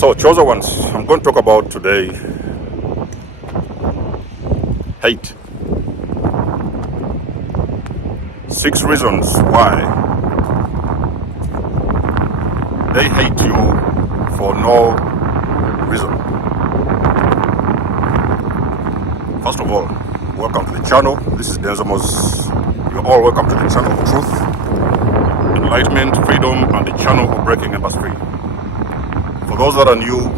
So, chosen ones, I'm going to talk about today hate. 6 reasons why they hate you for no reason. First of all, welcome to the channel. This is Denzamos. You're all welcome to the channel of truth, enlightenment, freedom, and the channel of breaking embers free. For those that are new,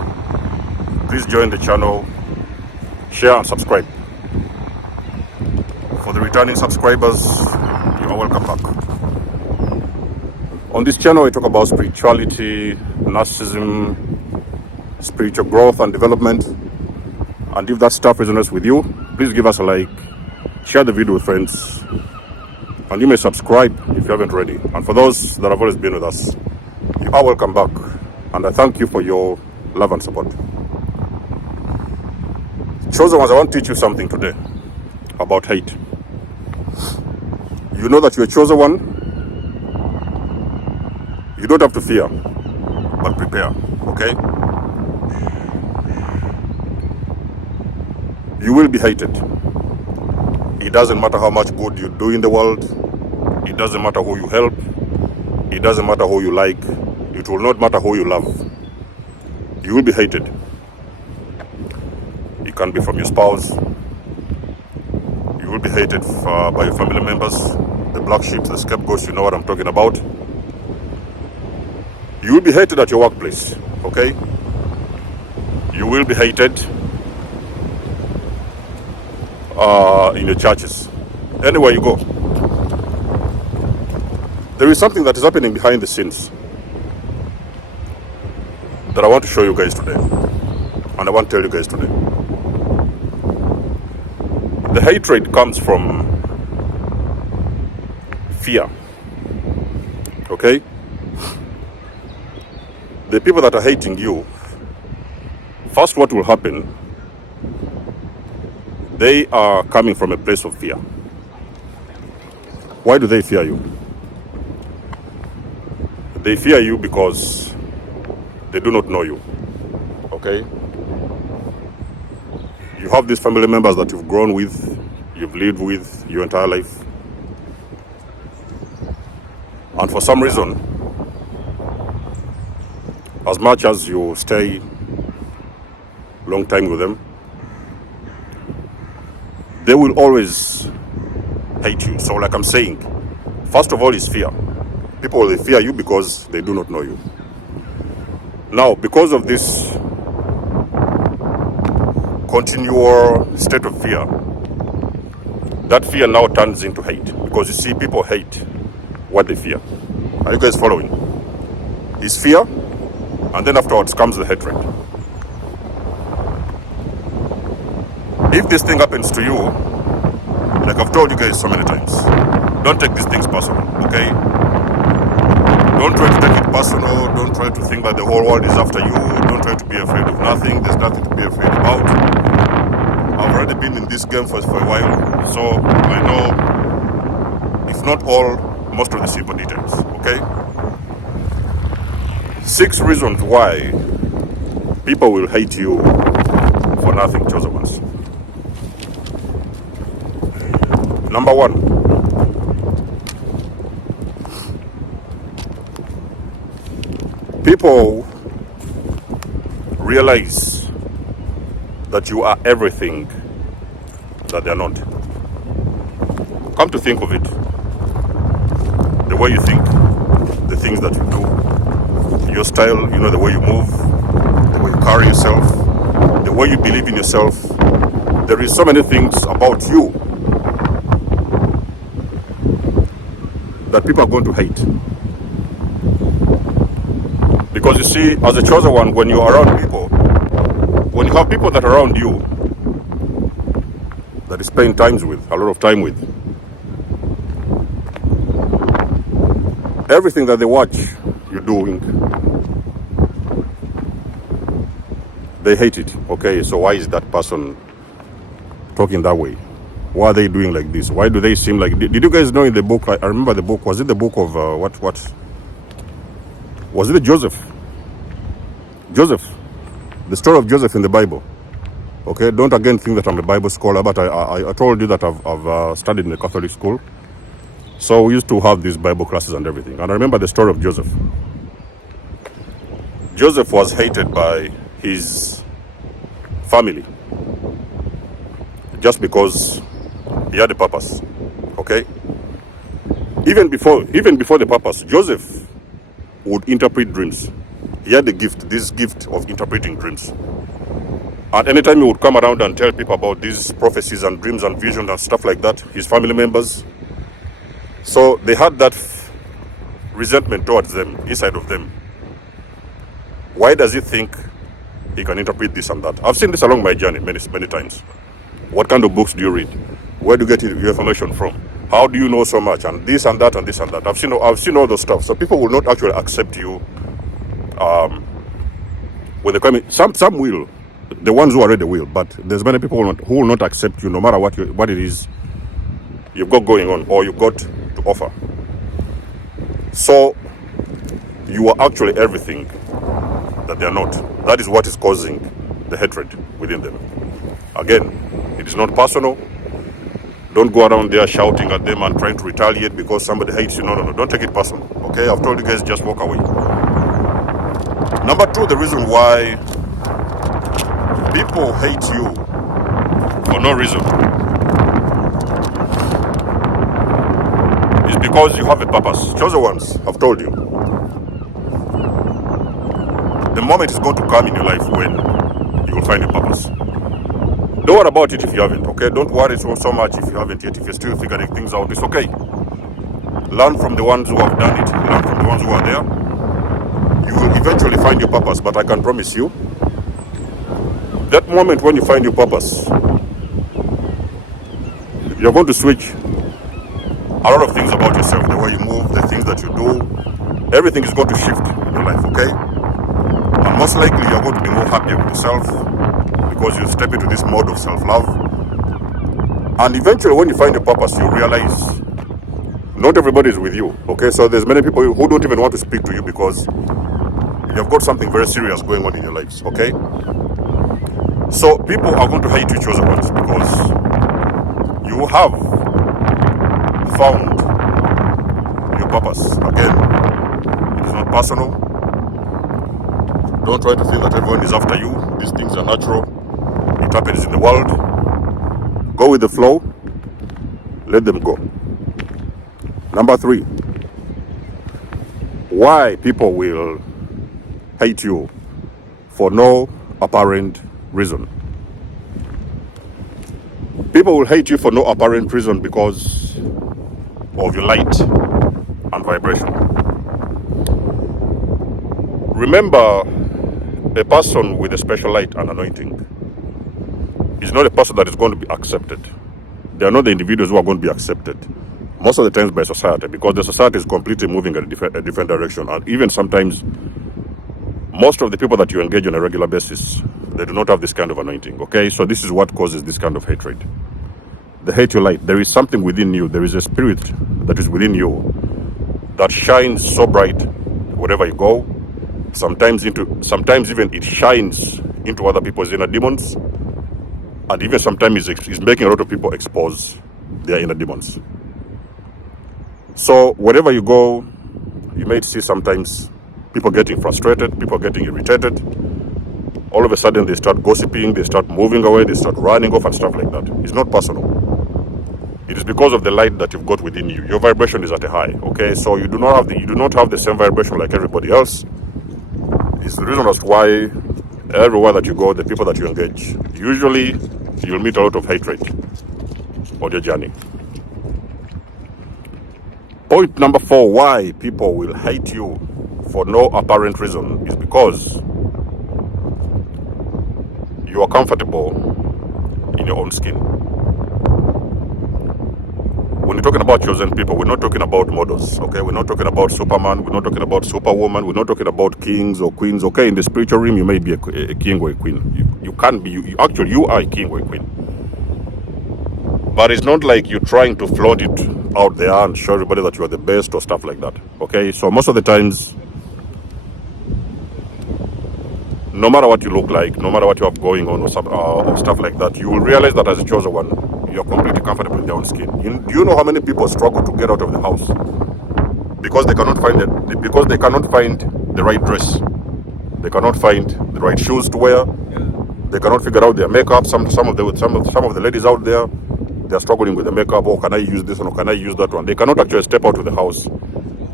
please join the channel, share and subscribe. For the returning subscribers, you are welcome back. On this channel, I talk about spirituality, narcissism, spiritual growth and development. And if that stuff resonates with you, please give us a like, share the video with friends, and you may subscribe if you haven't already. And for those that have always been with us, you are welcome back. And I thank you for your love and support. Chosen ones, I want to teach you something today about hate. You know that you're a chosen one. You don't have to fear, but prepare, okay? You will be hated. It doesn't matter how much good you do in the world. It doesn't matter who you help. It doesn't matter who you like. It will not matter who you love. You will be hated. It can be from your spouse. You will be hated by your family members, the black sheep, the scapegoats. You know what I'm talking about. You will be hated at your workplace, okay? You will be hated in your churches, anywhere you go. There is something that is happening behind the scenes that I want to show you guys today, and I want to tell you guys today. The hatred comes from fear, okay? The people that are hating you, first what will happen, they are coming from a place of fear. Why do they fear you? They fear you because they do not know you, okay? You have these family members that you've grown with, you've lived with your entire life. And for some reason, as much as you stay long time with them, they will always hate you. So like I'm saying, first of all is fear. People, they fear you because they do not know you. Now, because of this continual state of fear, that fear now turns into hate. Because you see, people hate what they fear. Are you guys following? It's fear, and then afterwards comes the hatred. If this thing happens to you, like I've told you guys so many times, don't take these things personal, okay? Don't try to take it personal. Don't try to think that the whole world is after you. Don't try to be afraid of nothing. There's nothing to be afraid about. I've already been in this game for a while, so I know, if not all, most of the simple details, okay? 6 reasons why people will hate you for nothing, chosen ones. Number 1. People realize that you are everything that they're not. Come to think of it, the way you think, the things that you do, your style, you know, the way you move, the way you carry yourself, the way you believe in yourself. There is so many things about you that people are going to hate. Because you see, as a chosen one, when you're around people, when you have people that are around you, that you spend a lot of time with, everything that they watch you doing, they hate it. Okay, so why is that person talking that way? Why are they doing like this? Why do they seem like... Did you guys know in the book, I remember the book, was it the book of, what? Was it Joseph? The story of Joseph in the Bible. Okay, don't again think that I'm a Bible scholar, but I told you that I've studied in a Catholic school. So we used to have these Bible classes and everything. And I remember the story of Joseph. Joseph was hated by his family just because he had a purpose. Okay? Even before the purpose, Joseph would interpret dreams. He had this gift of interpreting dreams. And anytime he would come around and tell people about these prophecies and dreams and visions and stuff like that, his family members, so they had that resentment towards them, inside of them. Why does he think he can interpret this and that? I've seen this along my journey many times. What kind of books do you read? Where do you get your information from? How do you know so much? And this and that and this and that. I've seen all those stuff. So people will not actually accept you when they come in. Some will, the ones who are ready will, but there's many people who will not accept you no matter what it is you've got going on or you've got to offer. So you are actually everything that they are not. That is what is causing the hatred within them. Again, it is not personal. Don't go around there shouting at them and trying to retaliate because somebody hates you. No. Don't take it personal. Okay, I've told you guys, just walk away. Number two, the reason why people hate you for no reason is because you have a purpose. Chosen ones, I've told you. The moment is going to come in your life when you will find a purpose. Don't worry about it if you haven't, okay? Don't worry so much if you haven't yet. If you're still figuring things out, it's okay. Learn from the ones who have done it. Learn from the ones who are there. You will eventually find your purpose, but I can promise you, that moment when you find your purpose, you're going to switch a lot of things about yourself, the way you move, the things that you do. Everything is going to shift in your life, okay? And most likely you're going to be more happy with yourself because you step into this mode of self-love. And eventually when you find your purpose, you realize not everybody is with you, okay? So there's many people who don't even want to speak to you because you've got something very serious going on in your lives, okay? So people are going to hate you, chosen ones, because you have found your purpose. Again, it is not personal. Don't try to feel that everyone is after you. These things are natural. It happens in the world. Go with the flow. Let them go. Number three, why people will hate you for no apparent reason. People will hate you for no apparent reason because of your light and vibration. Remember, a person with a special light and anointing is not a person that is going to be accepted. They are not the individuals who are going to be accepted most of the times by society, because the society is completely moving in a different direction. And even sometimes, most of the people that you engage on a regular basis, they do not have this kind of anointing, okay? So this is what causes this kind of hatred. They hate your light. There is something within you. There is a spirit that is within you that shines so bright wherever you go. Sometimes even it shines into other people's inner demons. And even sometimes it's making a lot of people expose their inner demons. So wherever you go, you may see sometimes people getting frustrated, people getting irritated. All of a sudden they start gossiping, they start moving away, they start running off and stuff like that. It's not personal. It is because of the light that you've got within you. Your vibration is at a high, okay? So you do not have the same vibration like everybody else. It's the reason as to why everywhere that you go, the people that you engage, usually you'll meet a lot of hatred on your journey. Point number 4, why people will hate you for no apparent reason is because you are comfortable in your own skin. When you're talking about chosen people, we're not talking about models, okay? We're not talking about Superman, we're not talking about Superwoman, we're not talking about kings or queens, okay? In the spiritual realm, you may be a king or a queen. You can't be, you are a king or a queen. But it's not like you're trying to flaunt it out there and show everybody that you are the best or stuff like that, okay? So most of the times, no matter what you look like, no matter what you have going on or stuff like that, you will realize that as a chosen one, you're completely comfortable in their own skin. Do you know how many people struggle to get out of the house because they cannot find the right dress, they cannot find the right shoes to wear, they cannot figure out their makeup. Some of the ladies out there, they're struggling with the makeup. Oh, can I use this one or can I use that one? They cannot actually step out of the house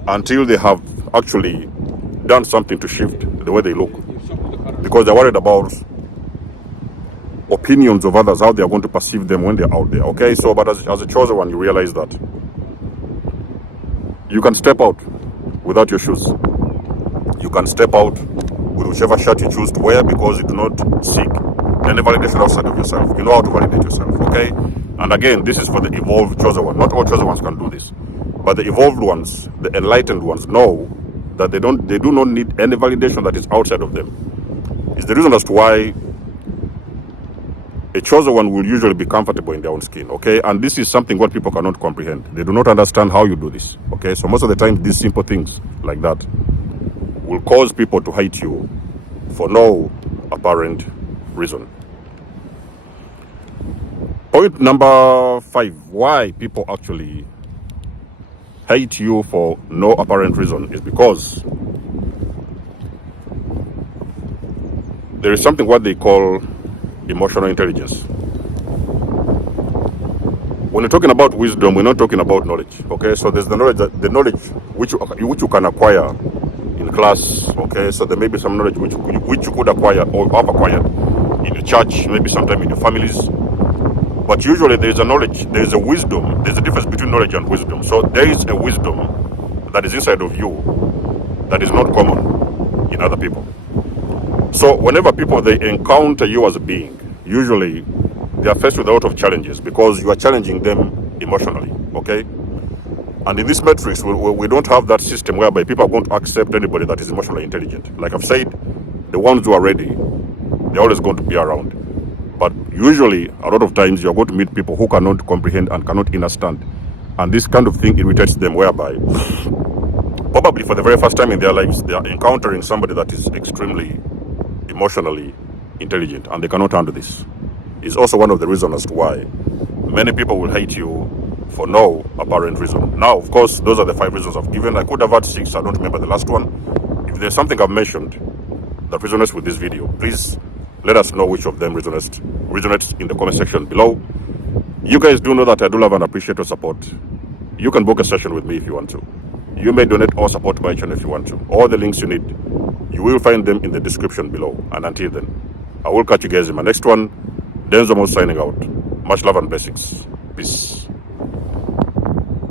until they have actually done something to shift the way they look, because they're worried about opinions of others, how they are going to perceive them when they're out there. Okay, so but as a chosen one, you realize that you can step out without your shoes. You can step out with whichever shirt you choose to wear, because you do not seek any validation outside of yourself. You know how to validate yourself. Okay, and again, this is for the evolved chosen one. Not all chosen ones can do this, but the evolved ones, the enlightened ones, know that they do not need any validation that is outside of them. It's the reason as to why a chosen one will usually be comfortable in their own skin. Okay, and this is something what people cannot comprehend. They do not understand how you do this. Okay, so most of the time these simple things like that will cause people to hate you for no apparent reason. Point number 5, why people actually hate you for no apparent reason is because there is something what they call emotional intelligence. When you're talking about wisdom, we're not talking about knowledge. Okay, so there's the knowledge which you can acquire in class. Okay, so there may be some knowledge which you could acquire or have acquired in your church, maybe sometime in your families. But usually there is a knowledge, there is a wisdom. There's a difference between knowledge and wisdom. So there is a wisdom that is inside of you that is not common in other people. So whenever people they encounter you as a being, usually they are faced with a lot of challenges because you are challenging them emotionally. Okay, and in this matrix, we don't have that system whereby people are going to accept anybody that is emotionally intelligent. Like I've said, the ones who are ready, they're always going to be around. But usually, a lot of times, you're going to meet people who cannot comprehend and cannot understand. And this kind of thing irritates them, whereby probably for the very first time in their lives, they are encountering somebody that is extremely emotionally intelligent, and they cannot handle this. It's also one of the reasons as to why many people will hate you for no apparent reason. Now, of course, those are the 5 reasons I've given. I could have had 6, I don't remember the last one. If there's something I've mentioned that resonates with this video, please let us know which of them resonates in the comment section below. You guys do know that I do love and appreciate your support. You can book a session with me if you want to. You may donate or support my channel if you want to. All the links you need, you will find them in the description below. And until then, I will catch you guys in my next one. Denzomo signing out. Much love and blessings. Peace.